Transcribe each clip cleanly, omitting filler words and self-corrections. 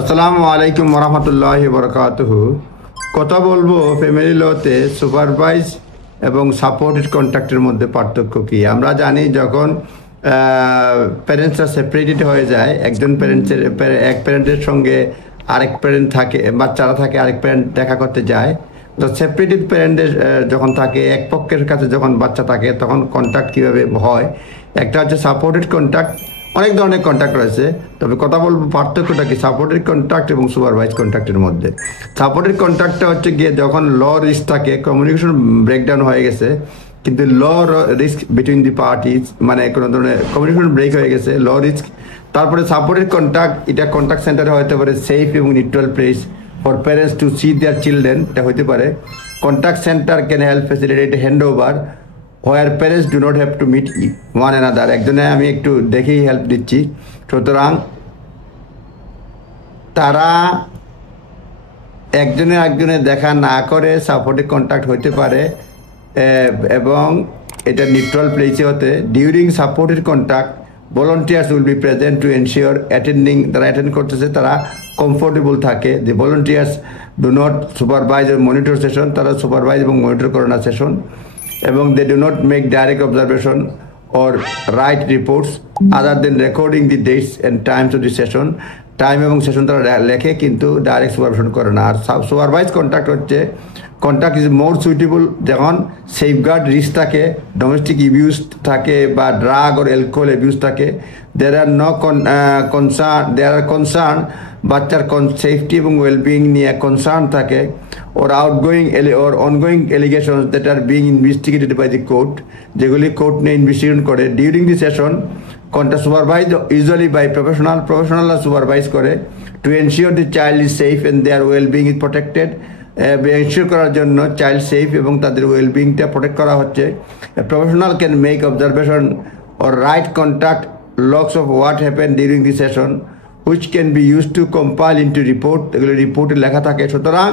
আসসালামু আলাইকুম ওরহমতুল্লাহি বরকাতুহু। কথা বলবো ফ্যামিলি লতে সুপারভাইজ এবং সাপোর্টেড কন্ট্রাক্টের মধ্যে পার্থক্য কী। আমরা জানি যখন প্যারেন্টসরা সেপারেটেড হয়ে যায়, একজন এক প্যারেন্টের সঙ্গে আরেক প্যারেন্ট থাকে, বাচ্চারা থাকে, আরেক প্যারেন্ট দেখা করতে যায়। তো সেপারেটেড প্যারেন্টের যখন থাকে, এক পক্ষের কাছে যখন বাচ্চা থাকে, তখন কন্ট্রাক্ট কীভাবে হয়। একটা হচ্ছে সাপোর্টেড কন্ট্রাক্ট, অনেক ধরনের কন্ট্রাক্ট রয়েছে, তবে কথা বলবো পার্থক্যটা কি সাপোর্টেড কন্ট্রাক্ট এবং সুপারভাইজ কন্ট্রাক্টের মধ্যে। সাপোর্টেড কন্ট্রাক্টটা হচ্ছে গিয়ে যখন ল রিস্ক থাকে, কমিউনিকেশন ব্রেকডাউন হয়ে গেছে, কিন্তু low risk between the parties, মানে কোনো ধরনের কমিউনিকেশন ব্রেক হয়ে গেছে, ল রিস্ক। তারপরে সাপোর্টেড কন্ট্রাক্ট, এটা কন্ট্রাক্ট সেন্টারে হতে পারে সেফ এবং neutral place for parents to see their children, এটা হতে পারে। Contract centre can help facilitate hand over where parents do not have to meet one another. একজনে আমি একটু দেখেই হেল্প দিচ্ছি, সুতরাং তারা একজনে দেখা না করে সাপোর্টেড কন্ট্রাক্ট হতে পারে এবং এটা নিউট্রাল প্লেসে হতে। During supported contract volunteers will be present to ensure যারা অ্যাটেন্ড করতেছে তারা কমফোর্টেবল থাকে। The volunteers do not supervise monitor session, তারা সুপারভাইজ এবং মনিটর করে না সেশন, এবং they do not make direct observation or write reports other than recording the dates and times of the session. Time এবং session তারা লেখে কিন্তু direct supervision করে না। আর সুপারভাইজ কন্ট্রাক্ট হচ্ছে কন্ট্রাক্ট ইজ মোর সুইটেবল যখন সেফগার্ড রিস্ক থাকে, ডোমেস্টিক ইবিউজ থাকে বা ড্রাগ ওর অ্যালকোহল অ্যাবিউজ থাকে। দেয়ার আর কনসার্ন বাচ্চার সেফটি এবং ওয়েলবিং নিয়ে কনসার্ন থাকে, or ongoing allegations that are being investigated by the court, যেগুলি কোর্ট নিয়ে ইনভেস্টিগেশন করে। During the session contract supervise usually by প্রফেশনালরা সুপারভাইজ করে two ensure the child is safe and their wellbeing is protected. Ensure করার জন্য child safe এবং তাদের ওয়েলবিংটা protect করা হচ্ছে। Professional can make observation or write contact logs of what happened during the session which can be used to compile into report, এগুলো রিপোর্টে লেখা থাকে। সুতরাং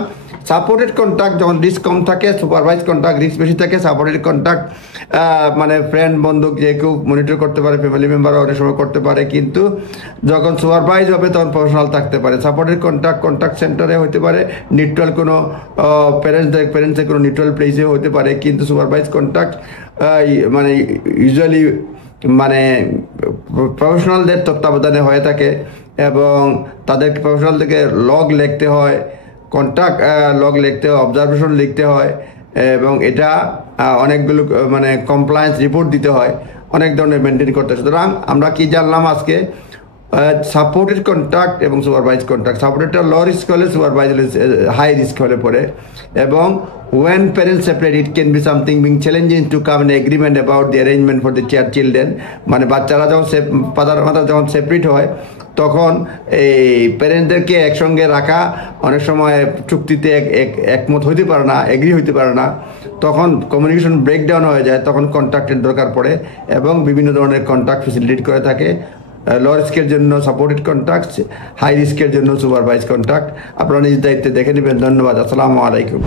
সাপোর্টেড কন্ট্রাক্ট যখন রিস্ক কম থাকে, সুপারভাইজ কন্ট্রাক্ট রিস্ক বেশি থাকে। সাপোর্টেড কন্ট্রাক্ট মানে ফ্রেন্ড বন্ধু যে কেউ মনিটর করতে পারে, ফ্যামিলি মেম্বারও অনেক সময় করতে পারে, কিন্তু যখন সুপারভাইজ হবে তখন প্রফেশনাল থাকতে পারে। সাপোর্টেড কন্ট্রাক্ট সেন্টারে হতে পারে, নিউট্রাল কোনো প্যারেন্টসের কোনো নিউট্রাল প্লেসে হতে পারে, কিন্তু সুপারভাইজ কন্ট্রাক্ট মানে ইউজুয়ালি মানে প্রফেশনালদের তত্ত্বাবধানে হয়ে থাকে এবং তাদের প্রফেশনালদেরকে লগ লিখতে হয়, কন্ট্রাক্ট লগ লিখতে হয়, অবজারভেশন লিখতে হয়, এবং এটা অনেকগুলো মানে কমপ্লায়েন্স রিপোর্ট দিতে হয়, অনেক ধরনের মেনটেন করতে হয়। সুতরাং আমরা কি জানলাম আজকে? সাপোর্টেড কন্ট্রাক্ট এবং সুপারভাইজ কন্ট্রাক্ট। সাপোর্টেডটা লো রিস্ক হলে, সুপারভাইজ হলে হাই রিস্ক হলে পড়ে। এবং when parents separate it can be something being challenging to come an agreement about the arrangement for the children, মানে বাচ্চারা যখন ফাদার মাদার যখন সেপারেট হয় তখন এই প্যারেন্টদেরকে একসঙ্গে রাখা অনেক সময় চুক্তিতে একমত হইতে পারে না, এগ্রি হইতে পারে না, তখন কমিউনিকেশন ব্রেকডাউন হয়ে যায়, তখন কন্ট্রাক্টের দরকার পড়ে এবং বিভিন্ন ধরনের কন্ট্রাক্ট ফেসিলিটেট করে থাকে। লো রিস্কের জন্য সাপোর্টেড কন্ট্রাক্ট, হাই রিস্কের জন্য সুপারভাইজ কন্ট্রাক্ট। আপনারা নিজ দায়িত্বে দেখে নেবেন। ধন্যবাদ। আসসালামু আলাইকুম।